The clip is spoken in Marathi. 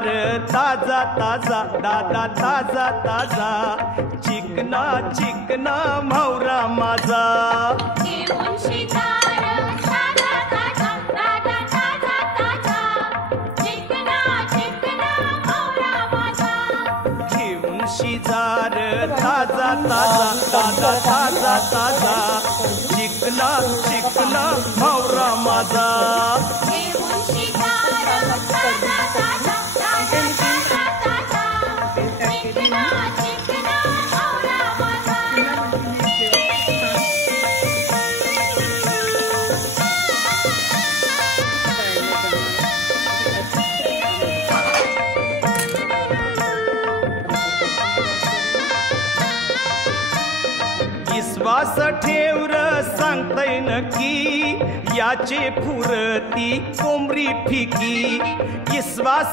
जार ताजा ताजा दादा ताजा ताजा चिकना चिकना म्हावरा माझा घेऊन शिजार ताजा ताजा दादा ताजा ताजा चिकना चिकना म्हावरा माझा घेऊन शिजार ताजा ताजा दादा ताजा ताजा चिकना चिकना म्हावरा माझा घेऊन शिजार ताजा ताजा दादा ताजा ताजा चिकना चिकना म्हावरा माझा विश्वास ठेवर सांगतय नक्की याचे फुरती कोंबरी फिकी विश्वास